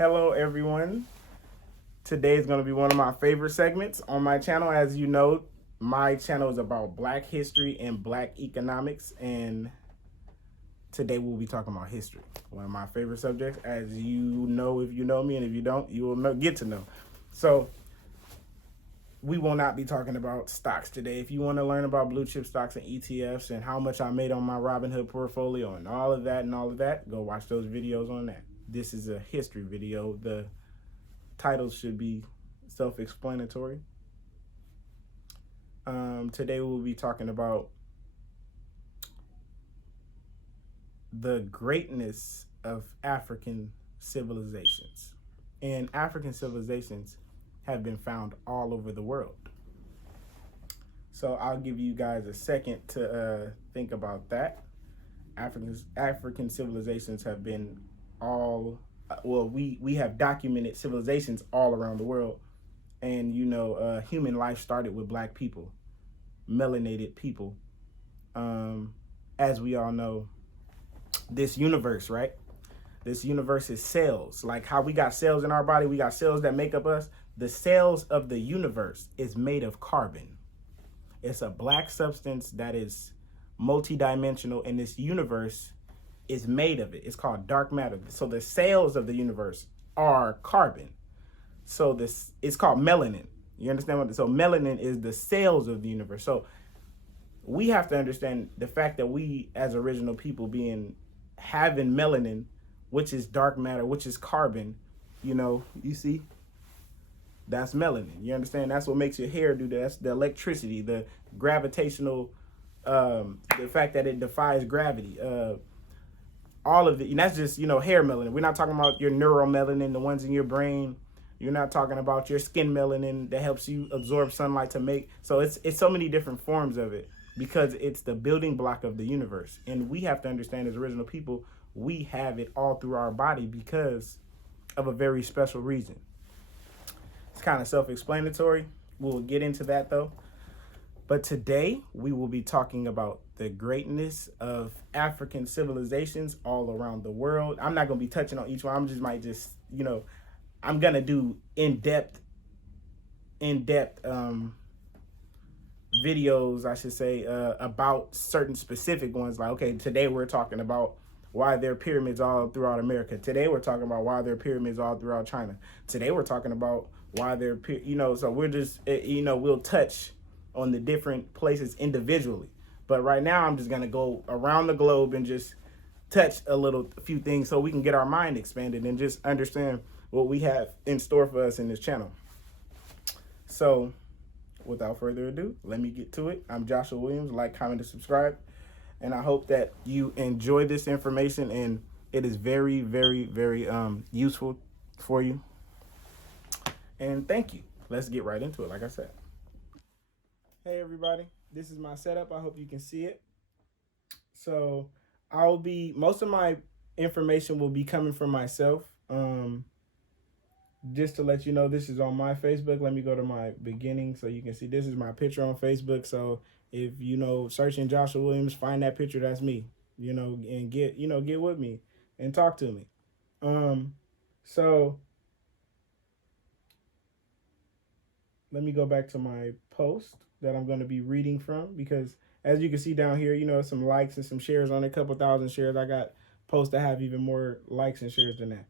Hello, everyone. Today is going to be one of my favorite segments on my channel. As you know, my channel is about Black history and Black economics, and today we'll be talking about history, one of my favorite subjects. As you know, if you know me, and if you don't, you will get to know. So, we will not be talking about stocks today. If you want to learn about blue chip stocks and ETFs and how much I made on my Robinhood portfolio and all of that, go watch those videos on that. This is a history video. The titles should be self-explanatory. Today we'll be talking about the greatness of African civilizations. And African civilizations have been found all over the world. So I'll give you guys a second to think about that. African civilizations have been we have documented civilizations all around the world. And, human life started with Black people, melanated people. As we all know, this universe, right? This universe is cells. Like how we got cells in our body, we got cells that make up us. The cells of the universe is made of carbon. It's a black substance that is multidimensional, and this universe is made of it. It's called dark matter. So the cells of the universe are carbon. So this it's called melanin. You understand what? So melanin is the cells of the universe. So we have to understand the fact that we, as original people, having melanin, which is dark matter, which is carbon. You see, that's melanin. You understand? That's what makes your hair do that. That's the electricity, the gravitational, the fact that it defies gravity. All of it, and that's just hair melanin. We're not talking about your neuromelanin, the ones in your brain. You're not talking about your skin melanin that helps you absorb sunlight to make. So it's so many different forms of it because it's the building block of the universe. And we have to understand, as original people, we have it all through our body because of a very special reason. It's kind of self-explanatory. We'll get into that though. But today we will be talking about the greatness of African civilizations all around the world. I'm not going to be touching on each one. I'm going to do in-depth videos, I should say, about certain specific ones. Like, okay, today we're talking about why there are pyramids all throughout America. Today we're talking about why there are pyramids all throughout China. Today we're talking about why there are, so we're just, we'll touch on the different places individually. But right now I'm just going to go around the globe and just touch a few things so we can get our mind expanded and just understand what we have in store for us in this channel. So without further ado, let me get to it. I'm Joshua Williams. Like, comment, and subscribe. And I hope that you enjoy this information and it is very, very, very useful for you. And thank you. Let's get right into it, like I said. Hey, everybody. This is my setup. I hope you can see it. So most of my information will be coming from myself. Just to let you know, this is on my Facebook. Let me go to my beginning so you can see this is my picture on Facebook. So if searching Joshua Williams, find that picture, that's me, and get with me and talk to me. So let me go back to my post that I'm going to be reading from, because as you can see down here, some likes and some shares on it, a couple thousand shares. I got posts that have even more likes and shares than that.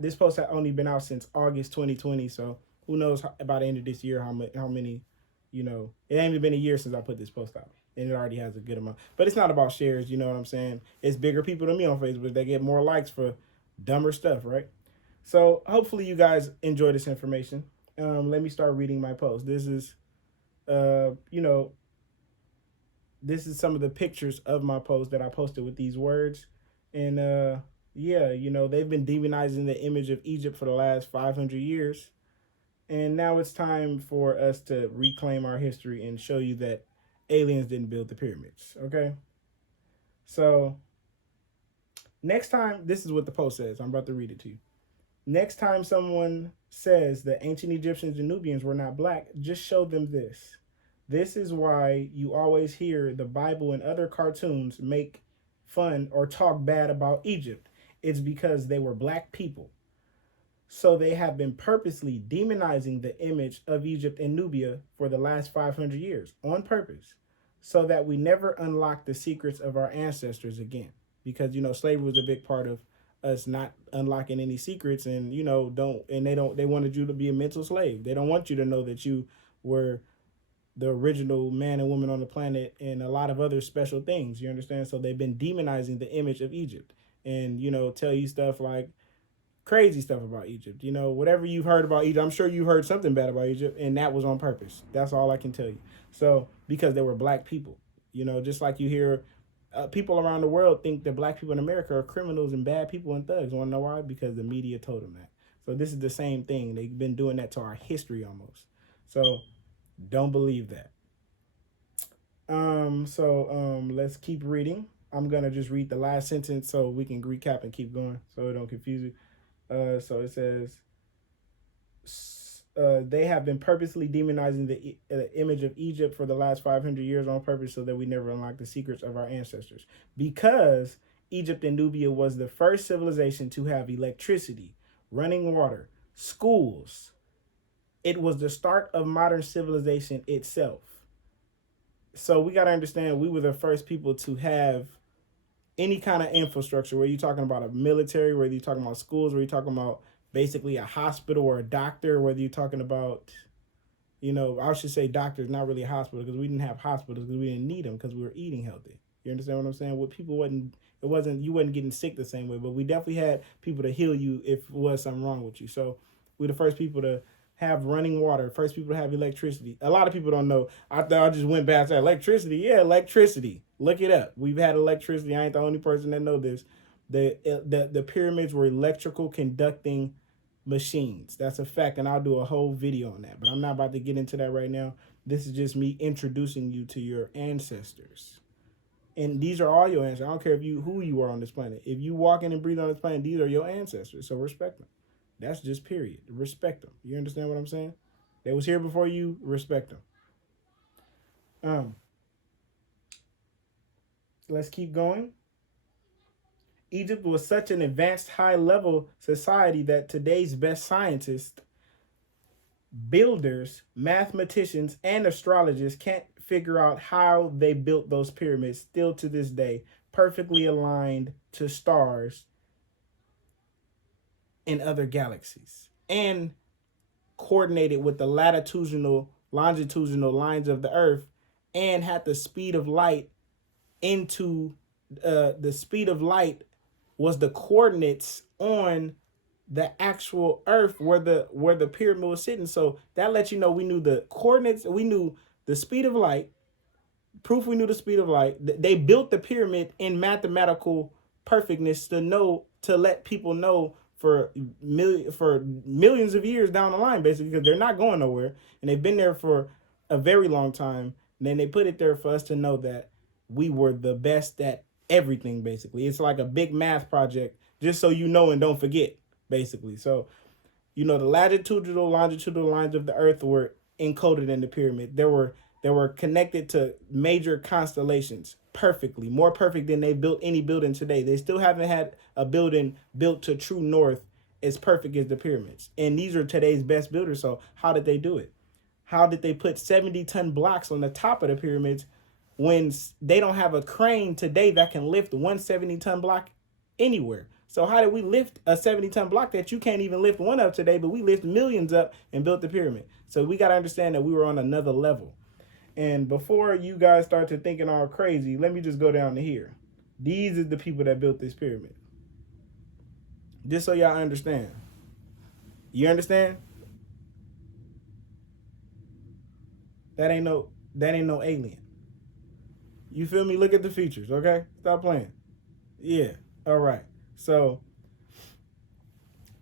This post has only been out since August 2020, so who knows by the end of this year how many, it ain't even been a year since I put this post out, and it already has a good amount. But it's not about shares, you know what I'm saying? It's bigger people than me on Facebook. They get more likes for dumber stuff, right? So hopefully you guys enjoy this information. Let me start reading my post. This is, this is some of the pictures of my post that I posted with these words, and they've been demonizing the image of Egypt for the last 500 years. And now it's time for us to reclaim our history and show you that aliens didn't build the pyramids, okay? So next time, this is what the post says. I'm about to read it to you. Next time someone says that ancient Egyptians and Nubians were not Black, just show them this. This is why you always hear the Bible and other cartoons make fun or talk bad about Egypt. It's because they were black people. So they have been purposely demonizing the image of Egypt and Nubia for the last 500 years on purpose, so that we never unlock the secrets of our ancestors again. Because slavery was a big part of us not unlocking any secrets, and they wanted you to be a mental slave. They don't want you to know that you were the original man and woman on the planet and a lot of other special things. You understand? So they've been demonizing the image of Egypt, and tell you stuff like crazy stuff about Egypt. Whatever you've heard about Egypt, I'm sure you heard something bad about Egypt, and that was on purpose. That's all I can tell you. So, because they were black people, just like you hear people around the world think that black people in America are criminals and bad people and thugs. Want to know why? Because the media told them that. So this is the same thing. They've been doing that to our history almost. So don't believe that. Let's keep reading. I'm gonna just read the last sentence so we can recap and keep going, so it don't confuse you. So it says, they have been purposely demonizing the image of Egypt for the last 500 years on purpose, so that we never unlock the secrets of our ancestors. Because Egypt and Nubia was the first civilization to have electricity, running water, schools. It was the start of modern civilization itself. So we got to understand, we were the first people to have any kind of infrastructure, whether you're talking about a military, whether you're talking about schools, whether you're talking about basically a hospital or a doctor, whether you're talking about, I should say doctors, not really a hospital, because we didn't have hospitals because we didn't need them because we were eating healthy. You understand what I'm saying? What people you wasn't getting sick the same way, but we definitely had people to heal you if there was something wrong with you. So we're the first people to have running water, first people to have electricity. A lot of people don't know. I thought I just went back to electricity. Yeah, electricity. Look it up. We've had electricity. I ain't the only person that know this. The pyramids were electrical conducting machines. That's a fact, and I'll do a whole video on that. But I'm not about to get into that right now. This is just me introducing you to your ancestors. And these are all your ancestors. I don't care who you are on this planet. If you walk in and breathe on this planet, these are your ancestors. So respect them. That's just period. Respect them. You understand what I'm saying? They was here before you. Respect them. Let's keep going. Egypt was such an advanced high-level society that today's best scientists, builders, mathematicians, and astrologers can't figure out how they built those pyramids still to this day, perfectly aligned to stars in other galaxies and coordinated with the latitudinal, longitudinal lines of the Earth, and had the speed of light the speed of light was the coordinates on the actual Earth where the pyramid was sitting. So that lets you know we knew the coordinates, we knew the speed of light. Proof we knew the speed of light. They built the pyramid in mathematical perfectness to let people know for millions of years down the line, basically, because they're not going nowhere, and they've been there for a very long time. And then they put it there for us to know that we were the best at everything, basically. It's like a big math project, just so you know and don't forget, basically. So, the latitudinal, longitudinal lines of the Earth were encoded in the pyramid. They were connected to major constellations perfectly, more perfect than they built any building today. They still haven't had a building built to true north as perfect as the pyramids. And these are today's best builders. So how did they do it? How did they put 70-ton blocks on the top of the pyramids when they don't have a crane today that can lift one 70-ton block anywhere? So how did we lift a 70-ton block that you can't even lift one up today, but we lift millions up and built the pyramid? So we got to understand that we were on another level. And before you guys start to thinking all crazy, let me just go down to here. These are the people that built this pyramid. Just so y'all understand. You understand? That ain't no alien. You feel me? Look at the features, okay? Stop playing. Yeah. All right. So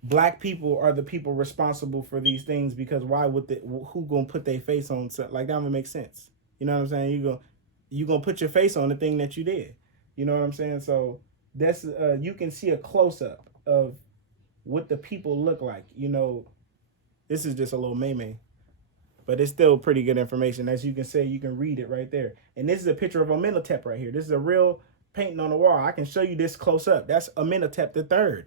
black people are the people responsible for these things, because who gonna put their face on something like that? Would make sense. You know what I'm saying? You gonna put your face on the thing that you did. You know what I'm saying? So that's you can see a close up of what the people look like. This is just a little meme, but it's still pretty good information. As you can say, you can read it right there. And this is a picture of Amenhotep right here. This is a real painting on the wall. I can show you this close up. That's Amenhotep III.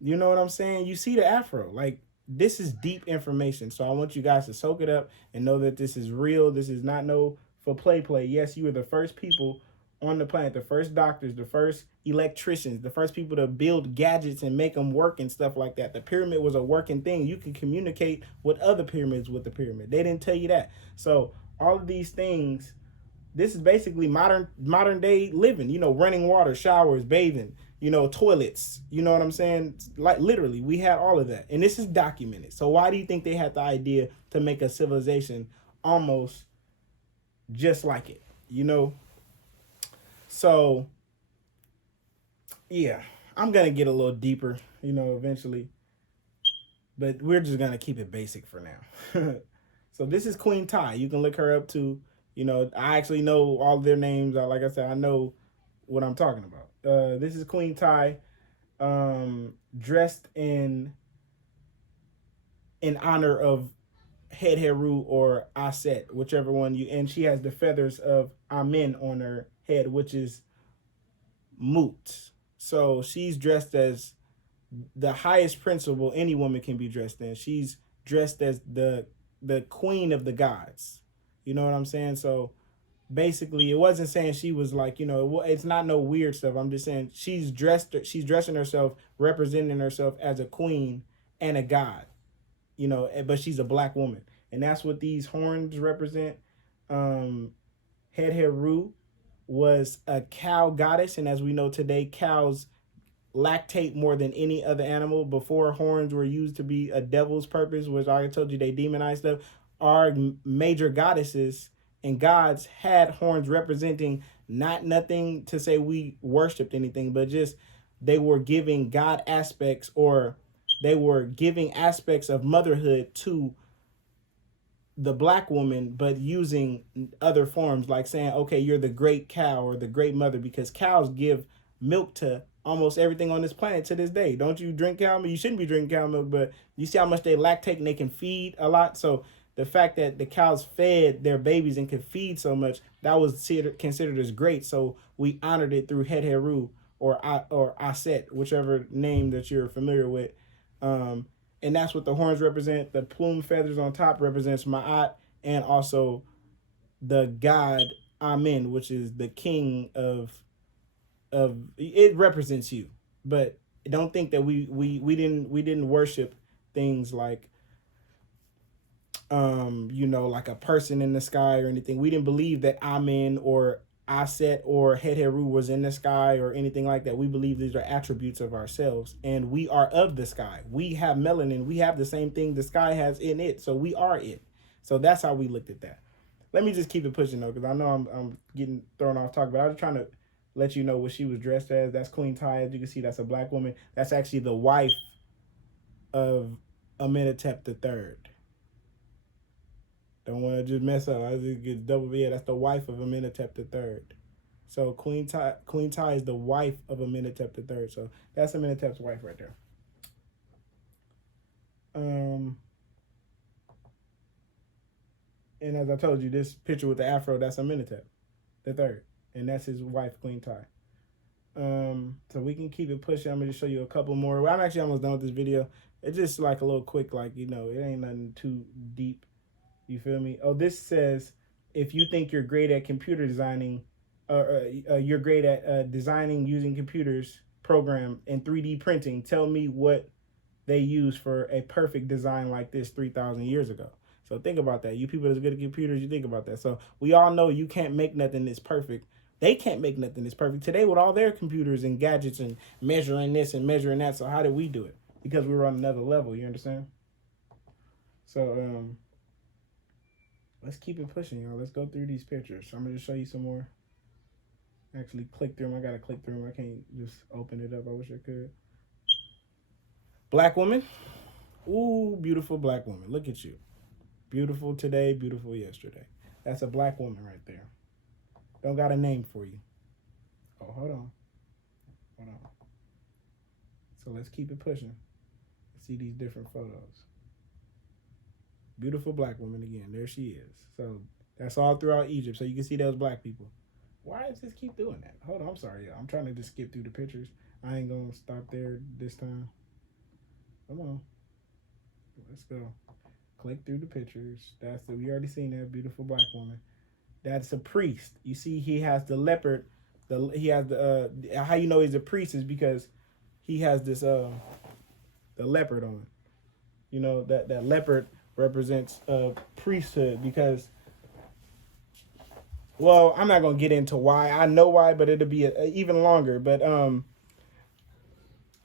You know what I'm saying? You see the afro. Like, this is deep information. So I want you guys to soak it up and know that this is real. This is not no for play. Yes, you were the first people on the planet, the first doctors, the first electricians, the first people to build gadgets and make them work and stuff like that. The pyramid was a working thing. You can communicate with other pyramids with the pyramid. They didn't tell you that. So all of these things, this is basically modern day living, you know, running water, showers, bathing, you know, toilets, you know what I'm saying? Like, literally, we had all of that. And this is documented. So why do you think they had the idea to make a civilization almost just like it, you know? So, yeah, I'm going to get a little deeper, you know, eventually. But we're just going to keep it basic for now. So this is Queen Ty. You can look her up too. You know, I actually know all their names. Like I said, I know what I'm talking about. This is Queen Ty, dressed in honor of Het Heru or Aset, whichever one you. And she has the feathers of Amen on her head, which is Mut. So she's dressed as the highest principle any woman can be dressed in. She's dressed as the queen of the gods. You know what I'm saying? So basically, it wasn't saying she was like, you know, it's not no weird stuff. I'm just saying she's dressing herself, representing herself as a queen and a god, you know, but she's a black woman. And that's what these horns represent. Het Heru was a cow goddess. And as we know today, cows lactate more than any other animal. Before horns were used to be a devil's purpose, which I already told you they demonized stuff. Our major goddesses and gods had horns representing nothing to say we worshipped anything, but just they were giving God aspects, or they were giving aspects of motherhood to the black woman, but using other forms, like saying, okay, you're the great cow or the great mother, because cows give milk to almost everything on this planet to this day. Don't you drink cow milk? You shouldn't be drinking cow milk, but you see how much they lactate and they can feed a lot. So the fact that the cows fed their babies and could feed so much, that was considered as great. So we honored it through Het Heru or Aset, whichever name that you're familiar with. And that's what the horns represent. The plume feathers on top represents Ma'at, and also the god Amen, which is the king of it represents you. But don't think that we didn't worship things like you know, like a person in the sky or anything. We didn't believe that Amen or Aset or Het Heru was in the sky or anything like that. We believe these are attributes of ourselves, and we are of the sky. We have melanin. We have the same thing the sky has in it, so we are it. So that's how we looked at that. Let me just keep it pushing though, because I know I'm getting thrown off talk, but I was trying to let you know what she was dressed as. That's Queen Ty. As you can see, that's a black woman. That's actually the wife of Amenhotep III. Don't want to just mess up. I just get double. Yeah, that's the wife of Amenhotep III. So Queen Ty is the wife of Amenhotep III. So that's Amenhotep's wife right there. And as I told you, this picture with the afro, that's Amenhotep III, and that's his wife, Queen Ty. So we can keep it pushing. I'm gonna just show you a couple more. Well, I'm actually almost done with this video. It's just like a little quick, like, you know, it ain't nothing too deep. You feel me? Oh, this says, if you think you're great at computer designing, you're great at designing using computers, program, and 3D printing, tell me what they use for a perfect design like this 3,000 years ago. So think about that. You people that's good at computers, you think about that. So we all know you can't make nothing that's perfect. They can't make nothing that's perfect today with all their computers and gadgets and measuring this and measuring that. So how did we do it? Because we were on another level. You understand? So let's keep it pushing, y'all. Let's go through these pictures. So I'm gonna just show you some more. Actually click through them. I gotta click through them. I can't just open it up. I wish I could. Black woman. Ooh, beautiful black woman. Look at you. Beautiful today, beautiful yesterday. That's a black woman right there. Don't got a name for you. Oh, hold on. Hold on. So let's keep it pushing. See these different photos. Beautiful black woman again. There she is. So that's all throughout Egypt. So you can see those black people. Why does this keep doing that? Hold on, I'm sorry, y'all. I'm trying to just skip through the pictures. I ain't gonna stop there this time. Come on. Let's go. Click through the pictures. We already seen that beautiful black woman. That's a priest. You see, he has the leopard. He has the how you know he's a priest is because he has this the leopard on. You know that leopard represents priesthood because, well, I'm not gonna get into why. I know why, but it'll be even longer. But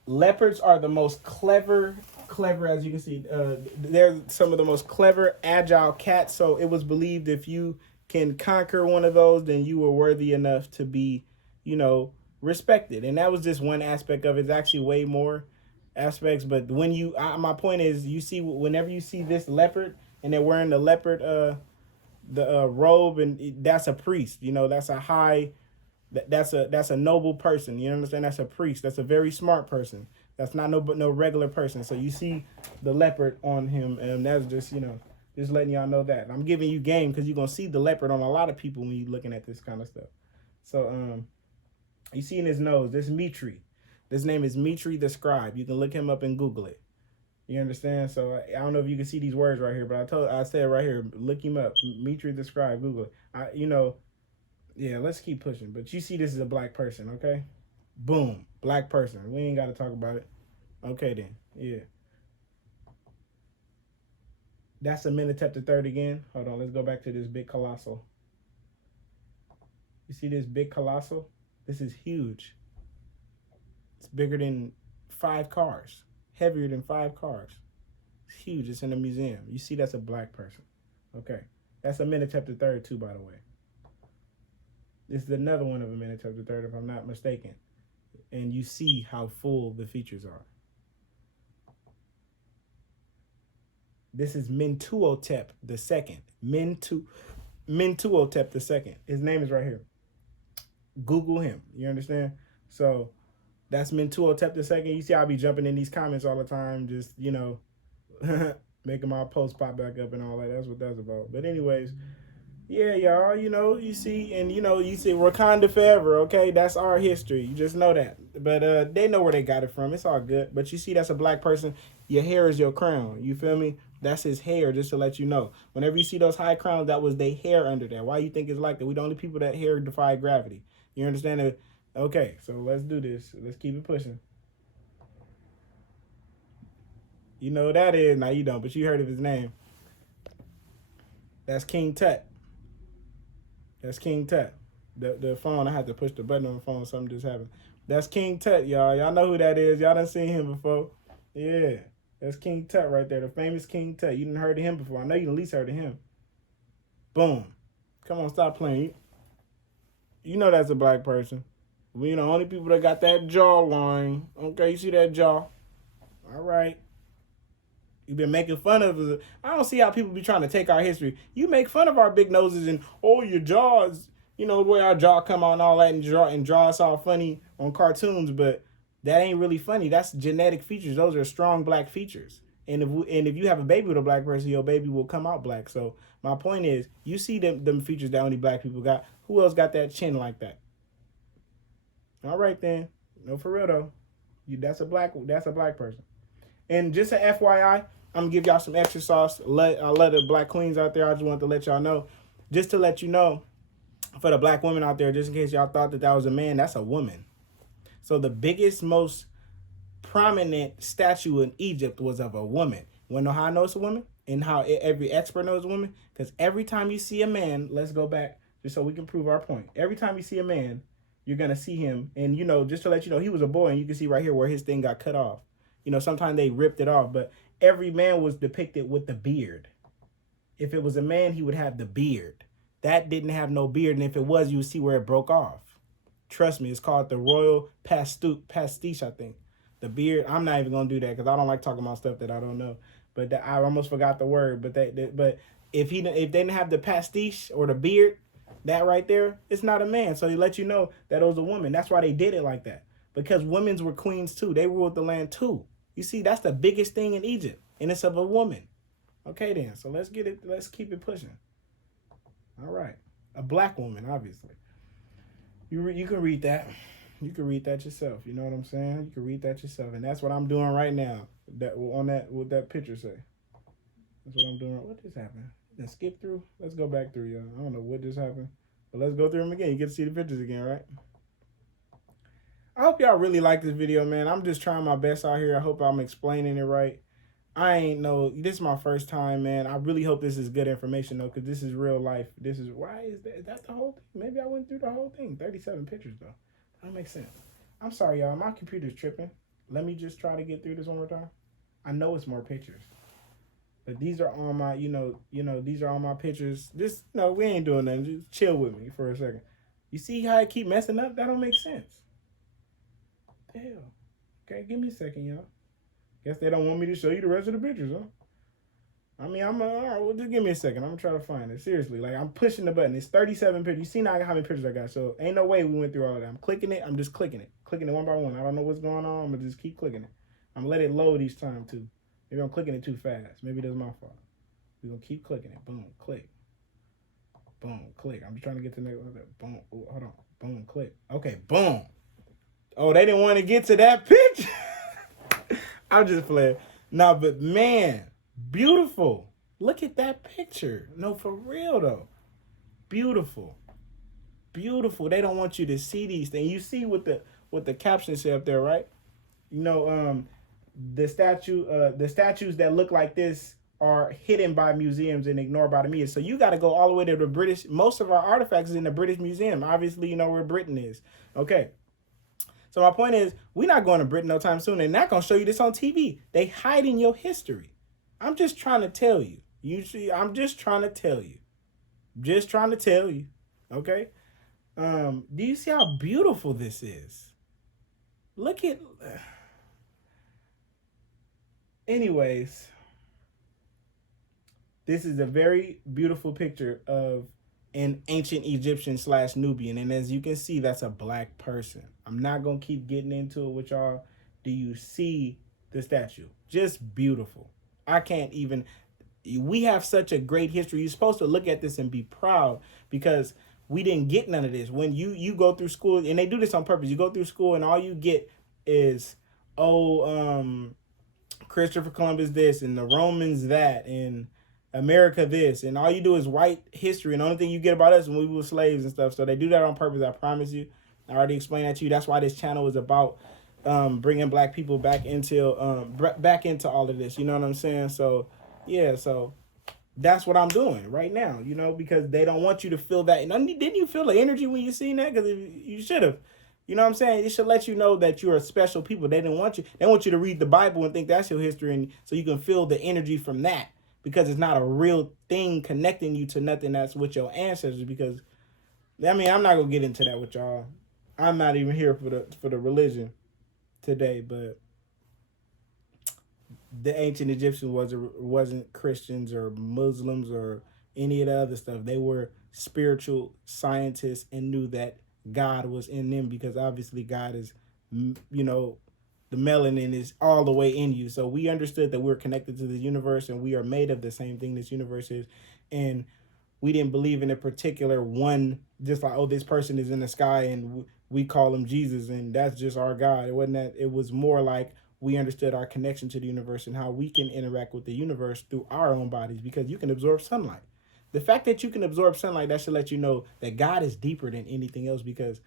leopards are the most clever as you can see. They're some of the most clever, agile cats. So it was believed if you can conquer one of those, then you were worthy enough to be, respected. And that was just one aspect of it. It's actually way more aspects. But when my point is, you see, whenever you see this leopard and they're wearing the leopard, the robe, and that's a priest. That's a high. That's a noble person. You understand? That's a priest. That's a very smart person. That's not no regular person. So you see the leopard on him, and that's just just letting y'all know that. I'm giving you game because you're gonna see the leopard on a lot of people when you're looking at this kind of stuff. So you see in his nose, this Mitri. This name is Mitri the Scribe. You can look him up and Google it. You understand? So I don't know if you can see these words right here, but I said right here, look him up, Mitri the Scribe. Google it. Yeah, let's keep pushing. But you see this is a black person, okay? Boom, black person. We ain't got to talk about it. Okay, then. Yeah. That's Amenhotep III again. Hold on, let's go back to this big colossal. You see this big colossal? This is huge. It's bigger than 5 cars. Heavier than 5 cars. It's huge. It's in a museum. You see that's a black person. Okay. That's Amenhotep III too, by the way. This is another one of Amenhotep III, if I'm not mistaken. And you see how full the features are. This is Mentuhotep II. Mentuhotep II. His name is right here. Google him. You understand? So that's Mentuhotep II. You see I'll be jumping in these comments all the time, just, making my posts pop back up and all that. That's what that's about. But anyways, yeah, y'all, you see, and you see Wakanda forever, okay? That's our history. You just know that. But they know where they got it from. It's all good. But you see, that's a black person. Your hair is your crown. You feel me? That's his hair, just to let you know. Whenever you see those high crowns, that was their hair under there. Why you think it's like that? We the only people that hair defy gravity. You understand it? Okay, so let's do this. Let's keep it pushing. You know who that is? Now you don't, but you heard of his name. That's King Tut. That's King Tut. The phone, I had to push the button on the phone, something just happened. That's King Tut, y'all. Y'all know who that is. Y'all done seen him before. Yeah. That's King Tut right there, the famous King Tut. You done heard of him before. I know you at least heard of him. Boom. Come on, stop playing. You know that's a black person. We the only people that got that jawline. Okay, you see that jaw? All right. You've been making fun of us. I don't see how people be trying to take our history. You make fun of our big noses and, your jaws, the way our jaw come out and all that, and draw us all funny on cartoons, but that ain't really funny. That's genetic features. Those are strong black features. And if you have a baby with a black person, your baby will come out black. So my point is, you see them features that only black people got. Who else got that chin like that? All right then. No, for real though. That's a black person. And just an FYI, I'm gonna give y'all some extra sauce. I love the black queens out there. I just want to let y'all know, just to let you know, for the black women out there, just in case y'all thought that was a man, that's a woman. So the biggest, most prominent statue in Egypt was of a woman. You wanna know how I know it's a woman? And how every expert knows a woman? Because every time you see a man, let's go back just so we can prove our point. Every time you see a man, you're gonna see him, and just to let you know, he was a boy, and you can see right here where his thing got cut off. Sometimes they ripped it off, but every man was depicted with the beard. If it was a man, he would have the beard. That didn't have no beard, and if it was, you would see where it broke off. Trust me, it's called the royal pastiche, I think. The beard, I'm not even going to do that because I don't like talking about stuff that I don't know. But I almost forgot the word. But if they didn't have the pastiche or the beard, that right there, it's not a man. So he let you know that it was a woman. That's why they did it like that. Because women were queens too. They ruled the land too. You see, that's the biggest thing in Egypt, and it's of a woman. Okay, then. So let's keep it pushing. All right. A black woman, obviously. You can read that. You can read that yourself. You know what I'm saying? You can read that yourself, and that's what I'm doing right now. That on that what that picture say. That's what I'm doing. What just happened? Let's skip through. Let's go back through, y'all. I don't know what just happened, but let's go through them again. You get to see the pictures again, right? I hope y'all really like this video, man. I'm just trying my best out here. I hope I'm explaining it right. I ain't know. This is my first time, man. I really hope this is good information, though, because this is real life. This is, why is that the whole thing? Maybe I went through the whole thing. 37 pictures, though. That makes sense. I'm sorry, y'all. My computer's tripping. Let me just try to get through this one more time. I know it's more pictures. But these are all my, these are all my pictures. Just, no, we ain't doing nothing. Just chill with me for a second. You see how I keep messing up? That don't make sense. The hell? Okay, give me a second, y'all. Guess they don't want me to show you the rest of the pictures, huh? I mean, all right, well, just give me a second. I'm going to try to find it. Seriously, like, I'm pushing the button. It's 37 pictures. You see now how many pictures I got, so ain't no way we went through all of that. I'm clicking it. I'm just clicking it. Clicking it one by one. I don't know what's going on. I'm going to just keep clicking it. I'm going to let it load each time, too. Maybe I'm clicking it too fast. Maybe that's my fault. We're going to keep clicking it. Boom, click. Boom, click. I'm just trying to get to the next one. Boom, ooh, hold on. Boom, click. Okay, boom. Oh, they didn't want to get to that picture? I'm just playing. No, but man, beautiful. Look at that picture. No, for real, though. Beautiful. Beautiful. They don't want you to see these things. You see what the caption say up there, right? The statues that look like this are hidden by museums and ignored by the media. So you got to go all the way to the British. Most of our artifacts is in the British Museum. Obviously, you know where Britain is. Okay. So my point is, we're not going to Britain no time soon. They're not going to show you this on TV. They hiding your history. I'm just trying to tell you. You see, I'm just trying to tell you. Just trying to tell you. Okay? Do you see how beautiful this is? Look at... Anyways, this is a very beautiful picture of an ancient Egyptian / Nubian. And as you can see, that's a black person. I'm not going to keep getting into it with y'all. Do you see the statue? Just beautiful. I can't even... We have such a great history. You're supposed to look at this and be proud because we didn't get none of this. When you go through school, and they do this on purpose, you go through school and all you get is, Christopher Columbus this, and the Romans that, and America this, and all you do is write history, and the only thing you get about us when we were slaves and stuff. So they do that on purpose, I promise you. I already explained that to you. That's why this channel is about bringing black people back into all of this. You know what I'm saying? So yeah, so that's what I'm doing right now. You know, because they don't want you to feel that. And didn't you feel the energy when you seen that? Because you should have. You know what I'm saying? It should let you know that you're a special people. They didn't want you. They want you to read the Bible and think that's your history, and so you can feel the energy from that, because it's not a real thing connecting you to nothing that's with your ancestors. Because, I mean, I'm not gonna get into that with y'all. I'm not even here for the religion today, but the ancient Egyptians wasn't Christians or Muslims or any of the other stuff. They were spiritual scientists and knew that God was in them, because obviously God is, you know, the melanin is all the way in you. So we understood that we're connected to the universe and we are made of the same thing this universe is. And we didn't believe in a particular one, just like, oh, this person is in the sky and we call him Jesus and that's just our God. It wasn't that. It was more like we understood our connection to the universe and how we can interact with the universe through our own bodies, because you can absorb sunlight. The fact that you can absorb sunlight, that should let you know that God is deeper than anything else, because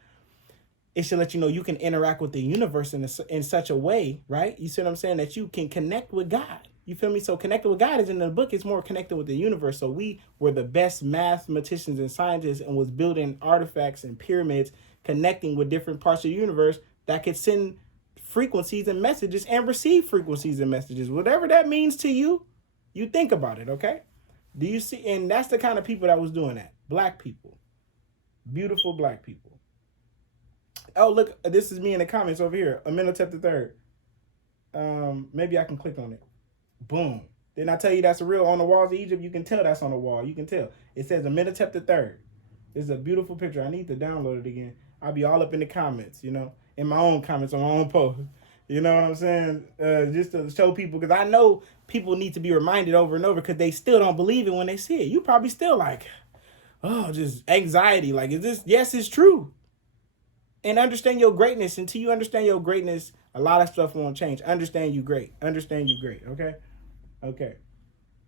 it should let you know you can interact with the universe in such a way, right? You see what I'm saying? That you can connect with God. You feel me? So connected with God is in the book. It's more connected with the universe. So we were the best mathematicians and scientists and was building artifacts and pyramids, connecting with different parts of the universe that could send frequencies and messages and receive frequencies and messages. Whatever that means to you, you think about it, okay? Do you see? And that's the kind of people that was doing that. Black people. Beautiful black people. Oh, look, this is me in the comments over here. Amenhotep III. Maybe I can click on it. Boom. Didn't I tell you that's a real on the walls of Egypt? You can tell that's on the wall. You can tell. It says Amenhotep III. This is a beautiful picture. I need to download it again. I'll be all up in the comments, you know, in my own comments on my own post. You know what I'm saying? Just to show people, because I know people need to be reminded over and over because they still don't believe it when they see it. You probably still like, oh, just anxiety. Like, is this? Yes, it's true. And understand your greatness. Until you understand your greatness, a lot of stuff won't change. Understand you great. Understand you great. Okay? Okay.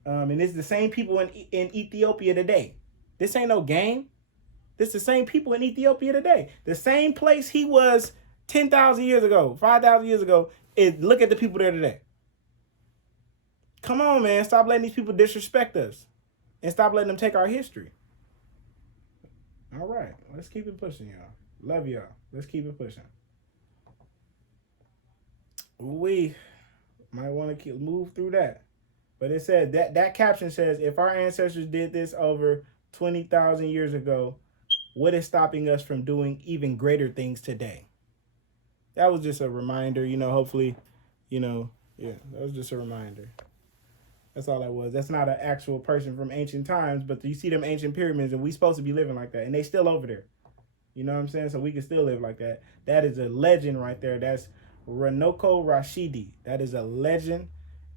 And it's the same people in Ethiopia today. This ain't no game. This the same people in Ethiopia today. The same place he was 10,000 years ago, 5,000 years ago. Look at the people there today. Come on, man. Stop letting these people disrespect us. And stop letting them take our history. All right. Let's keep it pushing, y'all. Love y'all. Let's keep it pushing. We might want to move through that. But it said that caption says, if our ancestors did this over 20,000 years ago, what is stopping us from doing even greater things today? That was just a reminder, hopefully, yeah, that was just a reminder. That's all that was. That's not an actual person from ancient times, but you see them ancient pyramids, and we supposed to be living like that, and they still over there. You know what I'm saying? So we can still live like that. That is a legend right there. That's Runoko Rashidi. That is a legend,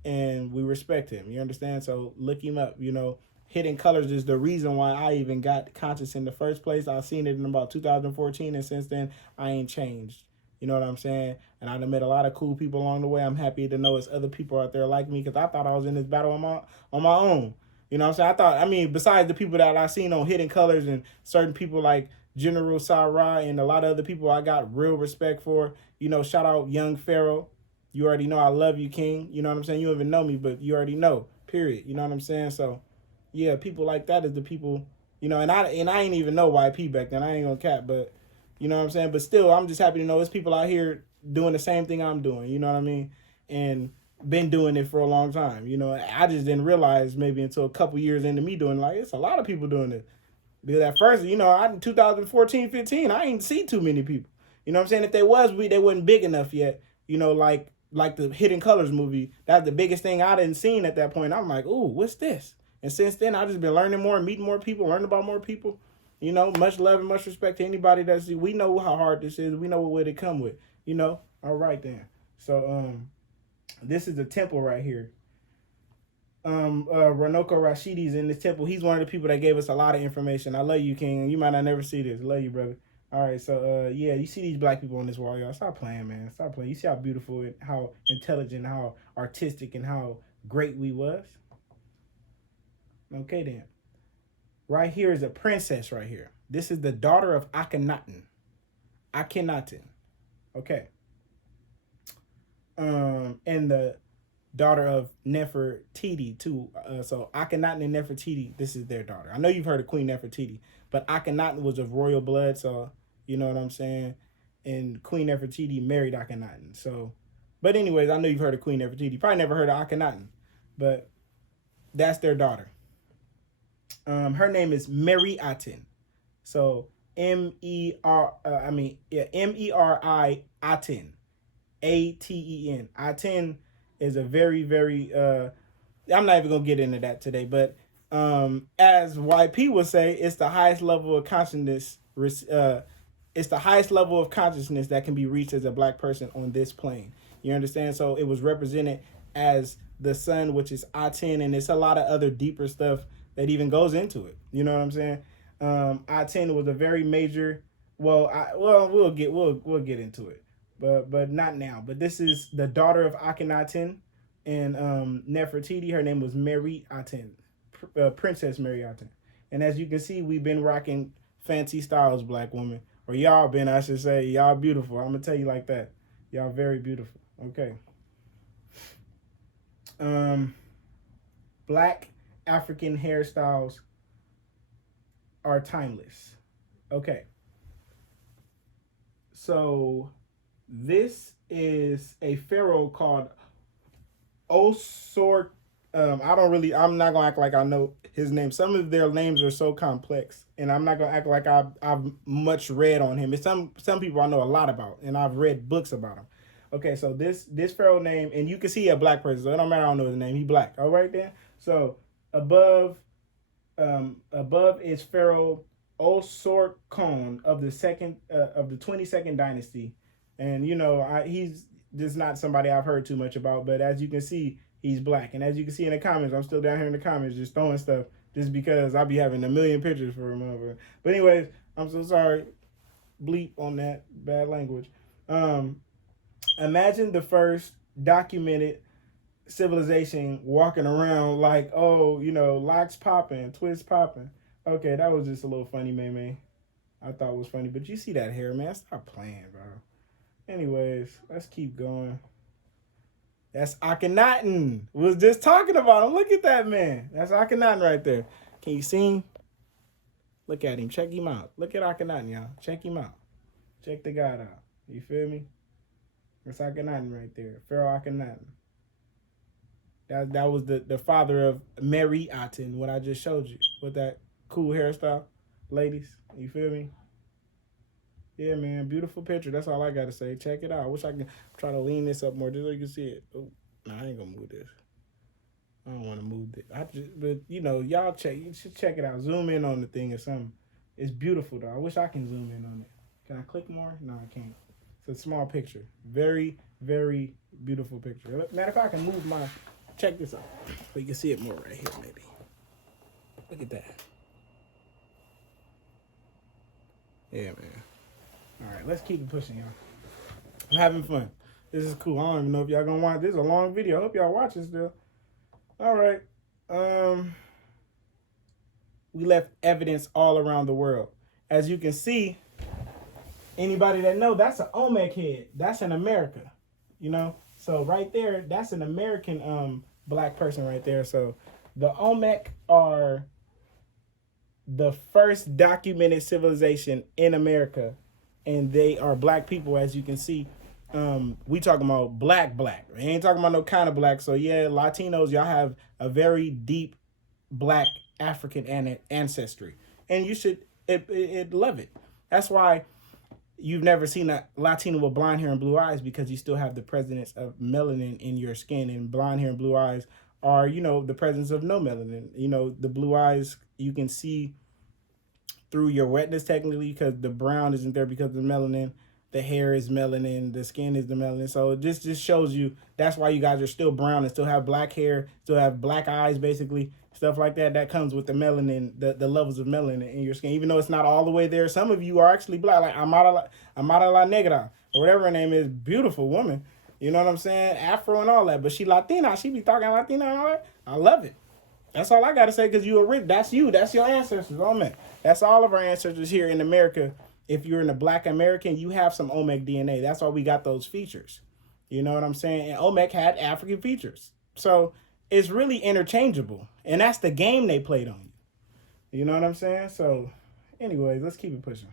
and we respect him. You understand? So look him up. Hidden Colors is the reason why I even got conscious in the first place. I seen it in about 2014, and since then, I ain't changed. You know what I'm saying? And I've met a lot of cool people along the way. I'm happy to know it's other people out there like me, because I thought I was in this battle on my own. You know what I'm saying? Besides the people that I seen on Hidden Colors and certain people like General Sarah and a lot of other people I got real respect for. Shout out Young Pharaoh. You already know I love you, King. You know what I'm saying? You don't even know me, but you already know, period. You know what I'm saying? So, yeah, people like that is the people, and I ain't even know YP back then. I ain't gonna cap, but you know what I'm saying? But still, I'm just happy to know there's people out here doing the same thing I'm doing, you know what I mean? And been doing it for a long time. I just didn't realize maybe until a couple years into me doing it, it's a lot of people doing it. Because at first, in 2014, 15, I ain't see too many people. You know what I'm saying? If they wasn't big enough yet. Like the Hidden Colors movie, that's the biggest thing I didn't seen at that point. I'm like, ooh, what's this? And since then, I've just been learning more, meeting more people, learning about more people. Much love and much respect to anybody we know how hard this is. We know what it come with, All right, then. So, this is the temple right here. Ranoko Rashidi's in this temple. He's one of the people that gave us a lot of information. I love you, King. You might not never see this. I love you, brother. All right, so, yeah, you see these black people on this wall, y'all. Stop playing, man. Stop playing. You see how beautiful, how intelligent, how artistic, and how great we was? Okay, then. Right here is a princess right here. This is the daughter of Akhenaten. Akhenaten. Okay. And the daughter of Nefertiti too. So Akhenaten and Nefertiti, this is their daughter. I know you've heard of Queen Nefertiti, but Akhenaten was of royal blood, so you know what I'm saying? And Queen Nefertiti married Akhenaten. So, but anyways, I know you've heard of Queen Nefertiti. Probably never heard of Akhenaten, but that's their daughter. Her name is Mary Aten. So Meri Aten. Aten. Aten is a very, very I'm not even gonna get into that today, but as YP would say, it's the highest level of consciousness. It's the highest level of consciousness that can be reached as a black person on this plane. You understand? So it was represented as the sun, which is Aten, and it's a lot of other deeper stuff that even goes into it. You know what I'm saying? Aten was a very major. We'll get into it, but not now. But this is the daughter of Akhenaten and Nefertiti. Her name was Mary Aten, Princess Mary Aten. And as you can see, we've been rocking fancy styles, black woman, or y'all been, I should say. Y'all beautiful. I'm gonna tell you like that. Y'all very beautiful. Okay. Black African hairstyles are timeless. Okay. So this is a pharaoh called Osor. I'm not gonna act like I know his name. Some of their names are so complex, and I'm not gonna act like I've much read on him. It's some people I know a lot about, and I've read books about him. Okay, so this pharaoh name, and you can see a black person, so it don't matter. I don't know his name. He black. All right, then. So above is Pharaoh Osorkon of the 22nd dynasty, and he's just not somebody I've heard too much about. But as you can see, he's black, and as you can see in the comments, I'm still down here in the comments just throwing stuff just because I be having a million pictures for him over. But anyways, I'm so sorry. bleep on that bad language. Imagine the first documented civilization walking around like, oh, locks popping, twists popping. Okay, that was just a little funny, man. I thought it was funny, but you see that hair, man. Stop playing, bro. Anyways, let's keep going. That's Akhenaten. Was just talking about him. Look at that man. That's Akhenaten right there. Can you see him? Look at him. Check him out. Look at Akhenaten, y'all. Check him out. Check the God out. You feel me? That's Akhenaten right there. Pharaoh Akhenaten. That was the father of Mary Aten, what I just showed you. With that cool hairstyle. Ladies, you feel me? Yeah, man, beautiful picture. That's all I got to say. Check it out. I wish I could try to lean this up more just so you can see it. Oh, no, I ain't going to move this. I don't want to move it. But, y'all you should check it out. Zoom in on the thing or something. It's beautiful, though. I wish I can zoom in on it. Can I click more? No, I can't. It's a small picture. Very, very beautiful picture. Matter of fact, I can move my... Check this out. So you can see it more right here, maybe. Look at that. Yeah, man. All right, let's keep it pushing, y'all. I'm having fun. This is cool. I don't even know if y'all gonna watch. This is a long video. I hope y'all watch it still. All right. We left evidence all around the world. As you can see, anybody that know, that's an Olmec head. That's in America. So right there, that's an American black person right there. So the Olmec are the first documented civilization in America, and they are black people, as you can see. We talking about black. We ain't talking about no kind of black. So yeah, Latinos, y'all have a very deep black African ancestry, and you should love it. That's why you've never seen a Latino with blonde hair and blue eyes, because you still have the presence of melanin in your skin, and blonde hair and blue eyes are, the presence of no melanin. The blue eyes, you can see through your wetness technically, because the brown isn't there because of the melanin. The hair is melanin, the skin is the melanin. So this just shows you that's why you guys are still brown and still have black hair, still have black eyes, basically. Stuff like that. That comes with the melanin, the levels of melanin in your skin. Even though it's not all the way there, some of you are actually black, like Amara La Negra, or whatever her name is. Beautiful woman. You know what I'm saying? Afro and all that. But she Latina. She be talking Latina and all that. I love it. That's all I got to say, because that's you. That's your ancestors. Oh, man. That's all of our ancestors here in America. If you're in a black American, you have some Olmec DNA. That's why we got those features. You know what I'm saying? And Olmec had African features. So it's really interchangeable. And that's the game they played on you. You know what I'm saying? So anyways, let's keep it pushing.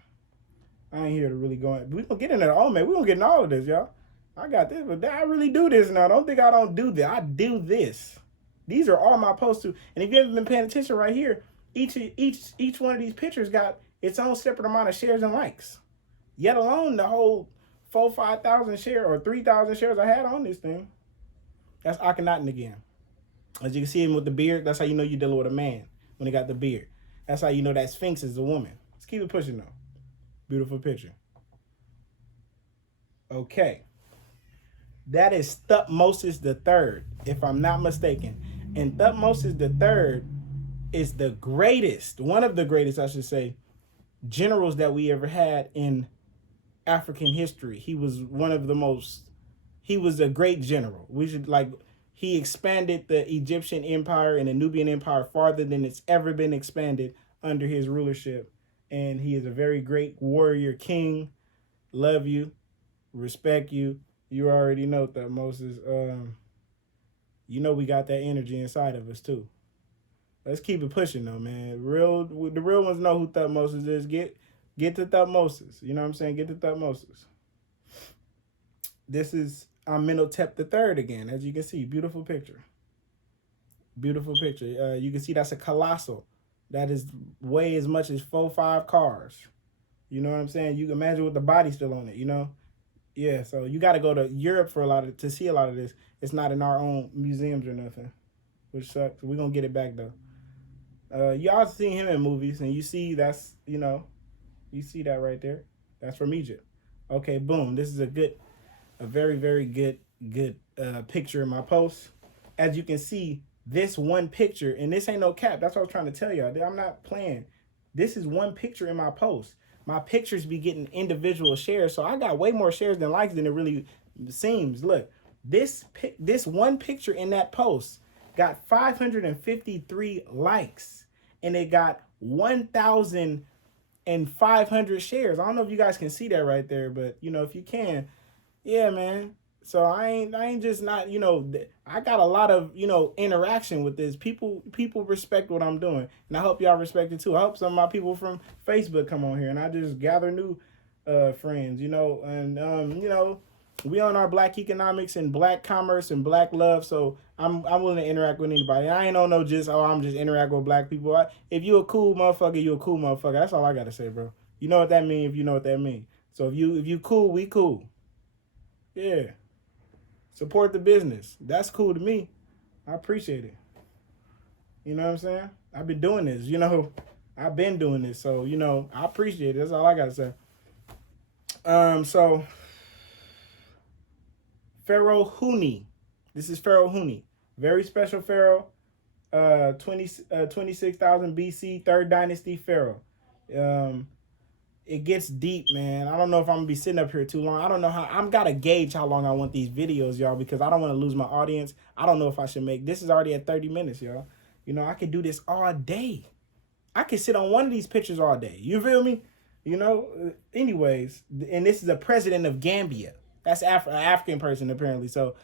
I ain't here to really go in. We're going to get into the Olmec. We're going to get into all of this, y'all. I got this, but I really do this now. Don't think I don't do this. I do this. These are all my posts too. And if you haven't been paying attention right here, each one of these pictures got its own separate amount of shares and likes. Yet alone the whole 5,000 share or 3,000 shares I had on this thing. That's Akhenaten again. As you can see him with the beard, that's how you know you're dealing with a man when he got the beard. That's how you know that Sphinx is a woman. Let's keep it pushing though. Beautiful picture. Okay. That is Thutmose III, if I'm not mistaken. And Thutmose III is the greatest, one of the greatest, I should say, generals that we ever had in African history. He was he was a great general. He expanded the Egyptian empire and the Nubian empire farther than it's ever been expanded under his rulership. And he is a very great warrior king. Love you, respect you. You already know that Moses, we got that energy inside of us too. Let's keep it pushing though, man. The real ones know who Thutmose is. Get to Thutmose. You know what I'm saying? Get to Thutmose. This is Amenhotep III again, as you can see. Beautiful picture. Beautiful picture. You can see that's a colossal. That is weigh as much as 4-5 cars. You know what I'm saying? You can imagine with the body still on it, Yeah, so you got to go to Europe to see a lot of this. It's not in our own museums or nothing, which sucks. We're going to get it back, though. Y'all seen him in movies, and you see that's, you see that right there. That's from Egypt. Okay, boom. This is a very, very good picture in my post. As you can see, this one picture, and this ain't no cap. That's what I was trying to tell y'all. I'm not playing. This is one picture in my post. my pictures be getting individual shares. So I got way more shares than likes than it really seems. Look, this one picture in that post got 553 likes, and it got 1,500 shares. I don't know if you guys can see that right there, but you know, if you can, yeah, man. So I ain't just not, you know, I got a lot of, you know, interaction with this. People respect what I'm doing, and I hope y'all respect it too. I hope some of my people from Facebook come on here, and I just gather new friends, you know, and you know, we on our black economics and black commerce and black love. So I'm willing to interact with anybody. I ain't on no just, oh, I'm just interact with black people. If you a cool motherfucker, you a cool motherfucker. That's all I gotta say, bro. You know what that mean if you know what that mean. So if you cool, we cool. Yeah. Support the business. That's cool to me. I appreciate it. You know what I'm saying? I've been doing this, you know. I've been doing this. So, you know, I appreciate it. That's all I gotta say. So Pharaoh Huni. This is Pharaoh Huni. Very special Pharaoh. 26,000 BC, third dynasty Pharaoh. It gets deep, man. I don't know if I'm gonna be sitting up here too long. I don't know how. I'm gotta gauge how long I want these videos, y'all, because I don't want to lose my audience. I don't know if I should make this is already at 30 minutes, y'all. You know, I could do this all day. I could sit on one of these pictures all day. You feel me? You know. Anyways, and this is a president of Gambia. That's an African person apparently. So,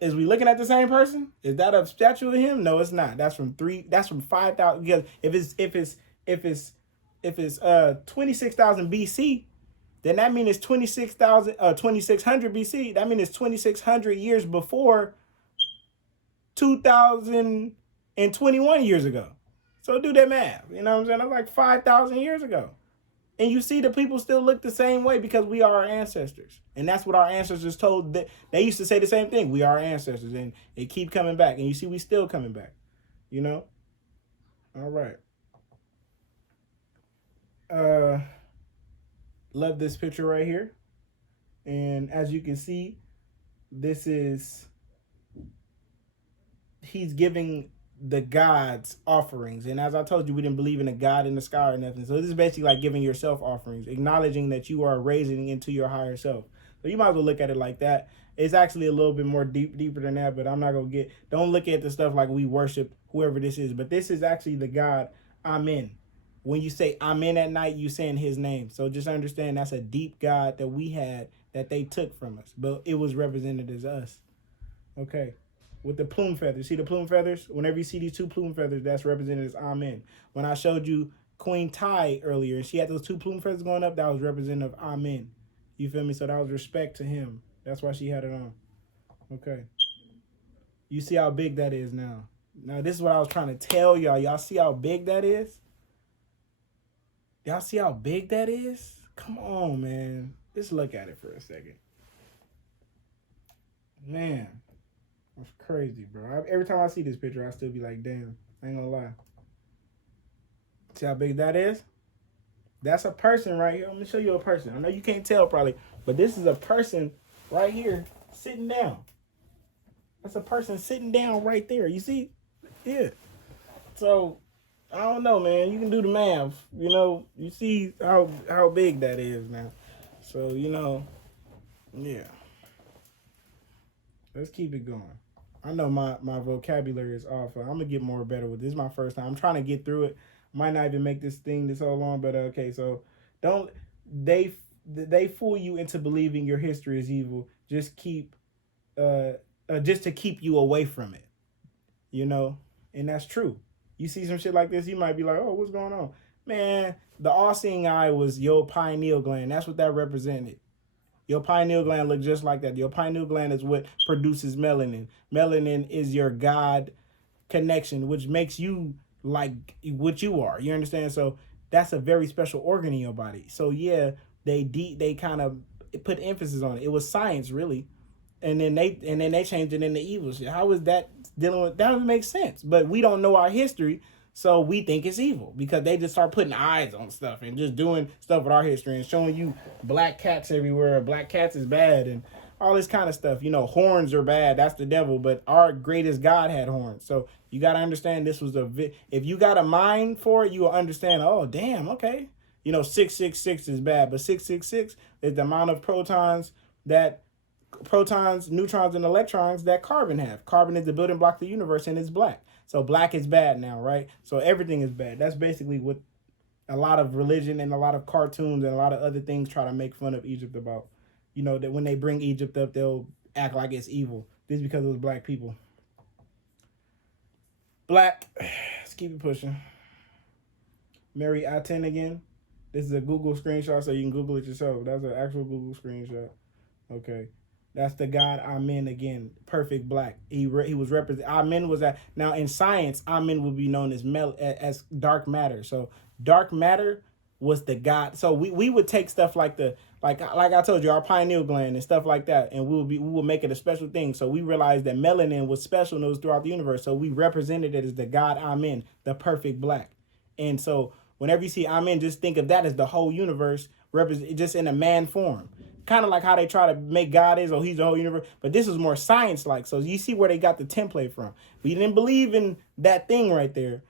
is we looking at the same person? Is that a statue of him? No, it's not. That's from 5,000. Because if it's 26,000 BC, then that means it's 2600 BC. That means it's 2,600 years before 2021 years ago. So do that math. You know what I'm saying? That's like 5,000 years ago. And you see the people still look the same way because we are our ancestors. And that's what our ancestors told. They used to say the same thing. We are our ancestors. And they keep coming back. And you see we still coming back. You know? All right. Love this picture right here. And as you can see, he's giving the gods offerings. And as I told you, we didn't believe in a God in the sky or nothing. So this is basically like giving yourself offerings, acknowledging that you are raising into your higher self. So you might as well look at it like that. It's actually a little bit more deeper than that, but I'm not going to don't look at the stuff like we worship whoever this is. But this is actually the God, Amen. When you say Amen at night, you saying his name. So just understand that's a deep God that we had that they took from us. But it was represented as us. Okay. With the plume feathers. See the plume feathers? Whenever you see these two plume feathers, that's represented as Amen. When I showed you Queen Tai earlier, and she had those two plume feathers going up, that was representative of Amen. You feel me? So that was respect to him. That's why she had it on. Okay. You see how big that is now. Now, this is what I was trying to tell y'all. Y'all see how big that is? Y'all see how big that is? Come on, man. Just look at it for a second. Man, that's crazy, bro. Every time I see this picture, I still be like, damn, I ain't gonna lie. See how big that is? That's a person right here. I'm gonna show you a person. I know you can't tell probably, but this is a person right here sitting down. That's a person sitting down right there. You see? Yeah. So, I don't know, man. You can do the math. You know, you see how big that is now. So, you know, yeah. Let's keep it going. I know my vocabulary is off. I'm going to get more better with this. This is my first time. I'm trying to get through it. Might not even make this thing this so long, but okay. So, they fool you into believing your history is evil. Just to keep you away from it. You know? And that's true. You see some shit like this, you might be like, oh, what's going on? Man, the all-seeing eye was your pineal gland. That's what that represented. Your pineal gland looked just like that. Your pineal gland is what produces melanin. Melanin is your God connection, which makes you like what you are. You understand? So that's a very special organ in your body. So yeah, they kind of put emphasis on it. It was science, really. And then they changed it into evil shit. How is that dealing with that? Doesn't make sense. But we don't know our history, so we think it's evil because they just start putting eyes on stuff and just doing stuff with our history and showing you black cats everywhere. Black cats is bad and all this kind of stuff. You know, horns are bad. That's the devil. But our greatest God had horns. So you got to understand this was if you got a mind for it, you will understand. Oh, damn. Okay. You know, 666 is bad, but 666 is the amount of protons, neutrons, and electrons that carbon have. Carbon is the building block of the universe, and it's black. So black is bad now, right? So everything is bad. That's basically what a lot of religion and a lot of cartoons and a lot of other things try to make fun of Egypt about. You know, that when they bring Egypt up, they'll act like it's evil. This is because it was black people. Black. Let's keep it pushing. Mary I-10 again. This is a Google screenshot, so you can Google it yourself. That's an actual Google screenshot. Okay. That's the God Amen again. Perfect black. He was represent. Amen was that. Now in science, Amen would be known as dark matter. So dark matter was the God. So we would take stuff like like I told you, our pineal gland and stuff like that, and we will make it a special thing. So we realized that melanin was special and it was throughout the universe. So we represented it as the God Amen, the perfect black. And so whenever you see Amen, just think of that as the whole universe represent just in a man form. Kind of like how they try to make God is, oh, he's the whole universe. But this is more science-like. So you see where they got the template from. We didn't believe in that thing right there,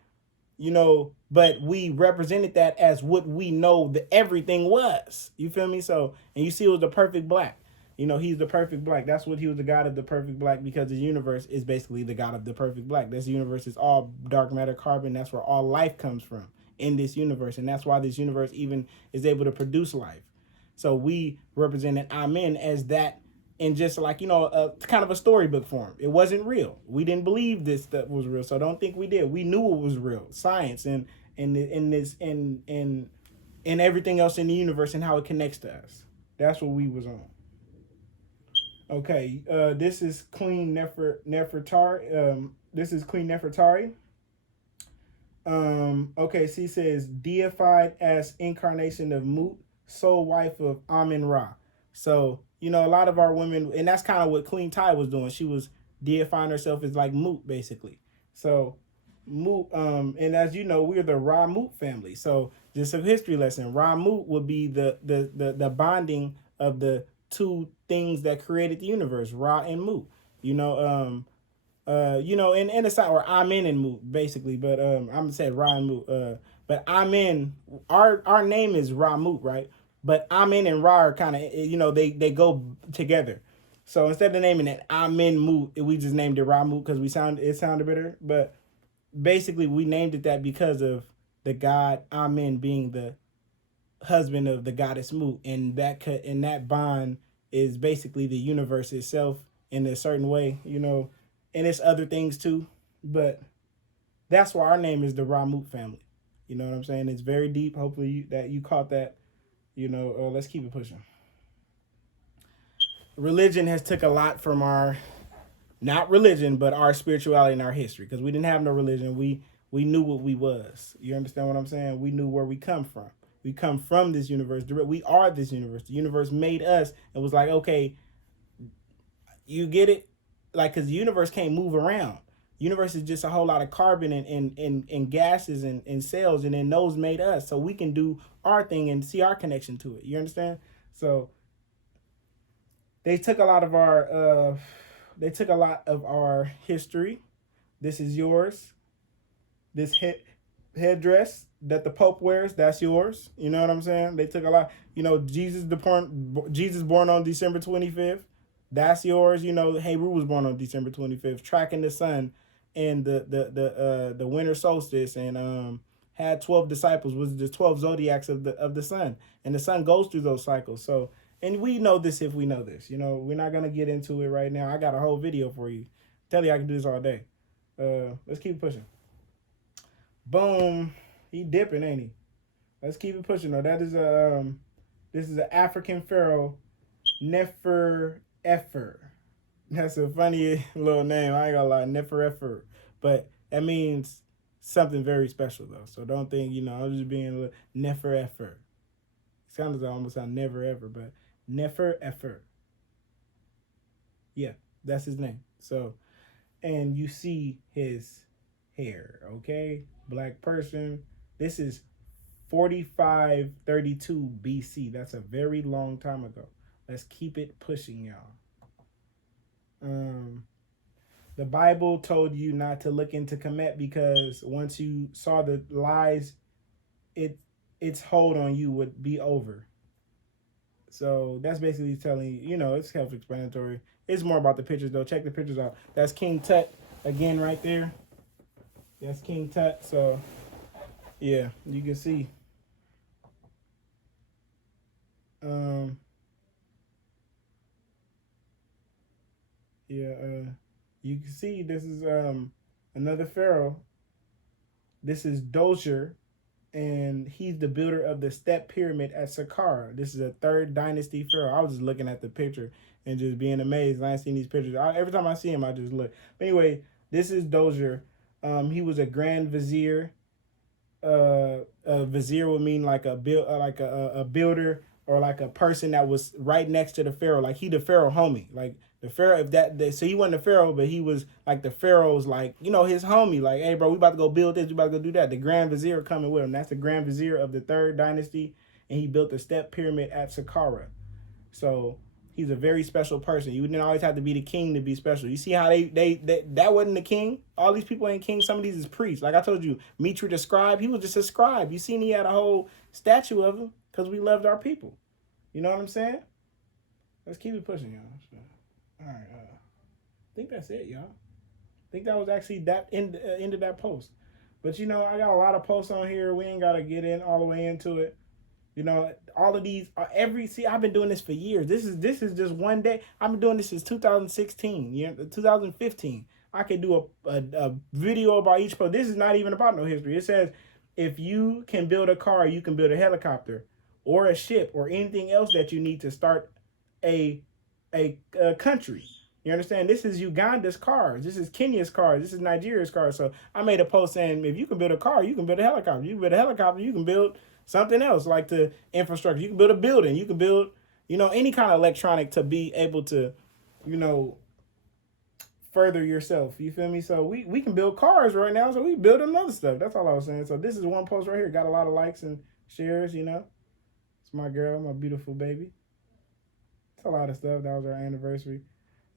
you know, but we represented that as what we know that everything was. You feel me? So, and you see it was the perfect black. You know, he's the perfect black. That's what he was, the God of the perfect black, because the universe is basically the God of the perfect black. This universe is all dark matter, carbon. That's where all life comes from in this universe. And that's why this universe even is able to produce life. So we represented Amen as that in just like, you know, kind of a storybook form. It wasn't real. We didn't believe this stuff was real. So don't think we did. We knew it was real. Science and everything else in the universe and how it connects to us. That's what we was on. Okay, this is Queen Nefertari. This is Queen Nefertari. Okay, she says deified as incarnation of Mut, sole wife of Amen Ra. So, you know, a lot of our women, and that's kind of what Queen Tai was doing. She was deifying herself as like Mut, basically. So, Mut, and as you know, we're the Ra Mut family. So, just a history lesson. Ra Mut would be the bonding of the two things that created the universe, Ra and Mut. You know, you know, in the side, or Amen and Mut, basically. But I'm gonna say Ra and Mut. But Amen, our name is Ra Mut, right? But Amen and Ra are kind of, you know, they go together. So instead of naming it Amen Mut, we just named it Ra Mut because it sounded better. But basically, we named it that because of the God Amen being the husband of the goddess Mut, and that bond is basically the universe itself in a certain way, you know, and it's other things too. But that's why our name is the Ra Mut family. You know what I'm saying? It's very deep. Hopefully you caught that. You know, let's keep it pushing. Religion has took a lot from our, not religion, but our spirituality and our history. Because we didn't have no religion. We knew what we was. You understand what I'm saying? We knew where we come from. We come from this universe. We are this universe. The universe made us and was like, okay, you get it? Like, because the universe can't move around. Universe is just a whole lot of carbon and gases and cells, and then those made us, so we can do our thing and see our connection to it. You understand? So they took a lot of our history. This is yours. This headdress that the Pope wears, that's yours. You know what I'm saying? They took a lot. You know, Jesus born on December 25th. That's yours. You know, Heru was born on December 25th, tracking the sun and the winter solstice, and had 12 disciples, was the 12 zodiacs of the sun, and the sun goes through those cycles. So, and we know this if we know this. You know, we're not gonna get into it right now. I got a whole video for you. Tell you I can do this all day. Let's keep pushing. Boom, he dipping, ain't he? Let's keep it pushing though. That is this is an African pharaoh, Nefer. That's a funny little name. I ain't gonna lie, Nefer. But that means something very special though. So don't think, you know, I'm just being a little Nefer. Sounds almost sound never ever, but Nefer. Yeah, that's his name. So, and you see his hair, okay? Black person. This is 4532 BC. That's a very long time ago. Let's keep it pushing, y'all. The Bible told you not to look into Kemet because once you saw the lies, it its hold on you would be over. So that's basically telling you, it's self-explanatory. It's more about the pictures though. Check the pictures out. That's King Tut again right there. That's King Tut. So yeah, you can see. Um, yeah, you can see this is another pharaoh. This is Dozier, and he's the builder of the Step Pyramid at Saqqara. This is a third dynasty pharaoh. I was just looking at the picture and just being amazed. I ain't seen these pictures. Every time I see him, I just look. But anyway, this is Dozier. He was a grand vizier. A vizier would mean like a builder, or like a person that was right next to the pharaoh. Like he the pharaoh homie. Like the pharaoh, if so he wasn't the pharaoh, but he was like the pharaoh's like, his homie. Like, hey bro, we about to go build this, we about to go do that. The grand vizier coming with him. That's the grand vizier of the third dynasty, and he built the Step Pyramid at Saqqara. So he's a very special person. You didn't always have to be the king to be special. You see how they that wasn't the king. All these people ain't kings. Some of these is priests. Like I told you, Mitra the scribe, he was just a scribe. You seen he had a whole statue of him because we loved our people. You know what I'm saying? Let's keep it pushing, y'all. So, all right. I think that's it, y'all. I think that was actually that end of that post. But I got a lot of posts on here. We ain't gotta get in all the way into it. All of these are I've been doing this for years. This is just one day. I've been doing this since 2016, 2015. I could do a video about each post. This is not even about no history. It says, if you can build a car, you can build a helicopter or a ship or anything else that you need to start a country. You understand? This is Uganda's cars. This is Kenya's cars. This is Nigeria's cars. So I made a post saying, if you can build a car, you can build a helicopter. You can build a helicopter, you can build something else like the infrastructure. You can build a building. You can build, any kind of electronic to be able to, further yourself. You feel me? So we can build cars right now. So we building other stuff. That's all I was saying. So this is one post right here. Got a lot of likes and shares, It's my girl, my beautiful baby. It's a lot of stuff. That was our anniversary.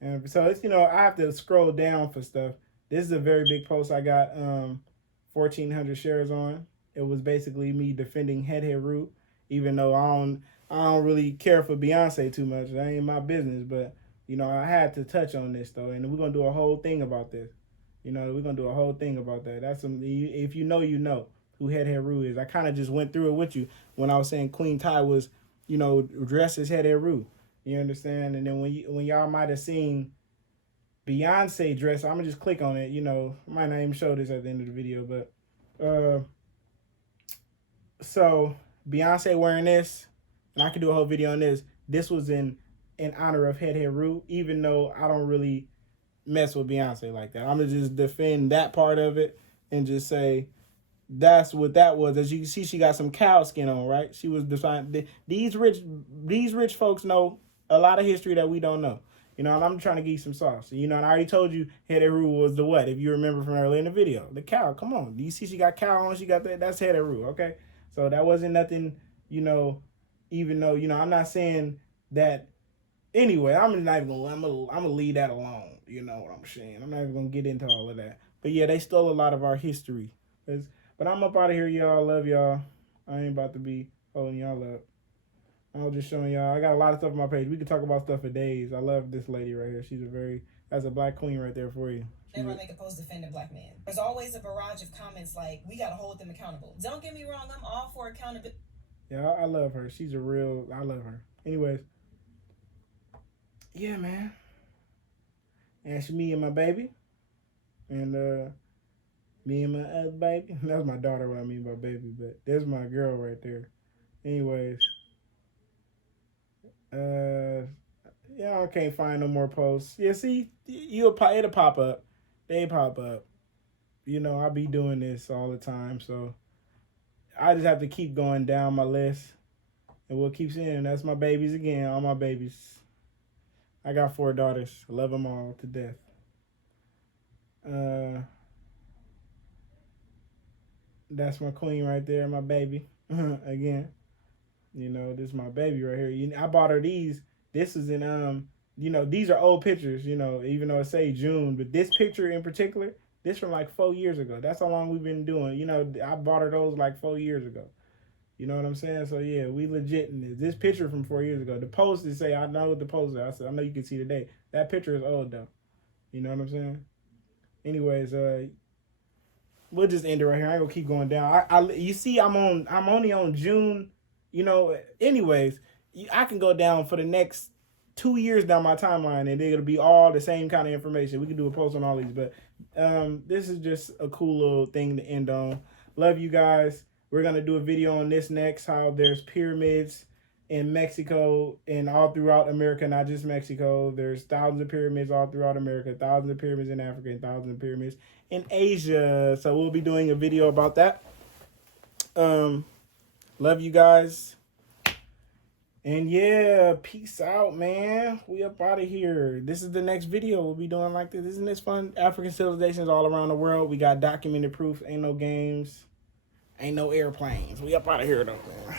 And so it's, I have to scroll down for stuff. This is a very big post I got 1,400 shares on. It was basically me defending Head Heru, even though I don't really care for Beyonce too much. That ain't my business, but I had to touch on this though, and we're gonna do a whole thing about this. We're gonna do a whole thing about that. That's some, if you know who Head Heru is. I kind of just went through it with you when I was saying Queen Ty was, dressed as Head Heru. You understand? And then when y'all might have seen Beyonce dress, I'm gonna just click on it. I might not even show this at the end of the video, but so Beyonce wearing this, and I could do a whole video on this. This was in honor of Head Heru, even though I don't really mess with Beyonce like that. I'm gonna just defend that part of it and just say that's what that was. As you can see, she got some cow skin on, right? She was defined. These rich folks know a lot of history that we don't know. And I'm trying to give you some sauce. And I already told you Head Heru was the what, if you remember from earlier in the video. The cow, come on. Do you see she got cow on? She got that. That's Head Heru, okay? So that wasn't nothing, even though, I'm not saying that. Anyway, I'm gonna leave that alone. You know what I'm saying? I'm not even gonna get into all of that. But yeah, they stole a lot of our history. But I'm up out of here, y'all. Love y'all. I ain't about to be holding y'all up. I was just showing y'all. I got a lot of stuff on my page. We can talk about stuff for days. I love this lady right here. That's a black queen right there for you. Never make a post defend a black man. There's always a barrage of comments like, we gotta hold them accountable. Don't get me wrong, I'm all for accountability. Yeah, I love her. I love her. Anyways. Yeah, man. And it's me and my baby. And me and my other baby. That's my daughter, what I mean by baby, but there's my girl right there. Anyways. I can't find no more posts. Yeah, see, it'll pop up. They pop up. I be doing this all the time, so I just have to keep going down my list, and we'll keep seeing. That's my babies again, all my babies. I got 4 daughters. I love them all to death. That's my queen right there, my baby. Again. This is my baby right here. I bought her these. This is in these are old pictures, even though it say June, but this picture in particular, this from like 4 years ago. That's how long we've been doing. I bought her those like 4 years ago. You know what I'm saying? So yeah, we legit in this. This picture from 4 years ago. The post is say, I know what the post is. I said, I know you can see today. That picture is old though. You know what I'm saying? Anyways, we'll just end it right here. I ain't gonna keep going down. You see, I'm only on June. You know. Anyways, I can go down for the next 2 years down my timeline, and it'll be all the same kind of information. We can do a post on all these, but this is just a cool little thing to end on. Love you guys. We're gonna do a video on this next. How there's pyramids in Mexico and all throughout America, not just Mexico. There's thousands of pyramids all throughout America, thousands of pyramids in Africa, and thousands of pyramids in Asia. So we'll be doing a video about that. Love you guys. And yeah, peace out, man. We up out of here. This is the next video we'll be doing like this. Isn't this fun? African civilizations all around the world. We got documented proof. Ain't no games. Ain't no airplanes. We up out of here though, man.